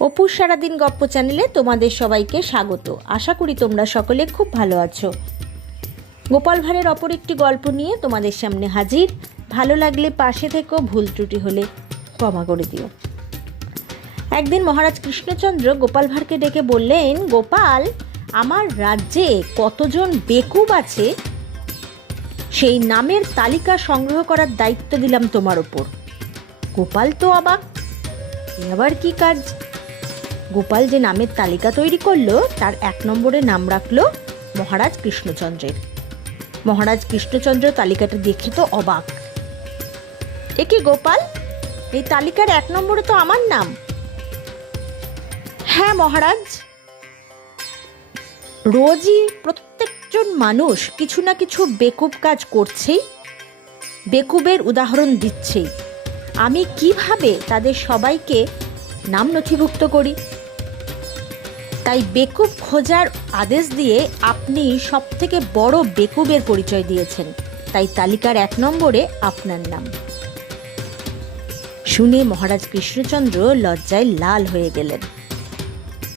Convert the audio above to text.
অপুর সারাদিন গপ্প চ্যানেলে তোমাদের সবাইকে স্বাগত। আশা করি তোমরা সকলে খুব ভালো আছো। গোপাল ভাঁড়ের অপর একটি গল্প নিয়ে তোমাদের সামনে হাজির। ভালো লাগলে পাশে থেকেও ভুল ত্রুটি হলে ক্ষমা করে দিও। একদিন মহারাজ কৃষ্ণচন্দ্র গোপাল ভাঁড়কে ডেকে বললেন, গোপাল, আমার রাজ্যে কতজন বেকুব আছে? সেই নামের তালিকা সংগ্রহ করার দায়িত্ব দিলাম তোমার ওপর। গোপাল তো আবার কি কাজ? গোপাল যে নামের তালিকা তৈরি করল, তার এক নম্বরে নাম রাখল মহারাজ কৃষ্ণচন্দ্রের। মহারাজ কৃষ্ণচন্দ্র তালিকাটা দেখে তো অবাক। এ কি গোপাল, এই তালিকার এক নম্বরে তো আমার নাম। হ্যাঁ মহারাজ, রোজই প্রত্যেকজন মানুষ কিছু না কিছু বেকুব কাজ করছেই, বেকুবের উদাহরণ দিচ্ছেই। আমি কীভাবে তাদের সবাইকে নাম নথিভুক্ত করি? তাই বেকুব খোঁজার আদেশ দিয়ে আপনি সব থেকে বড় বেকুবের পরিচয় দিয়েছেন। তাই তালিকার এক নম্বরে আপনার নাম। শুনে মহারাজ কৃষ্ণচন্দ্র লজ্জায় লাল হয়ে গেলেন।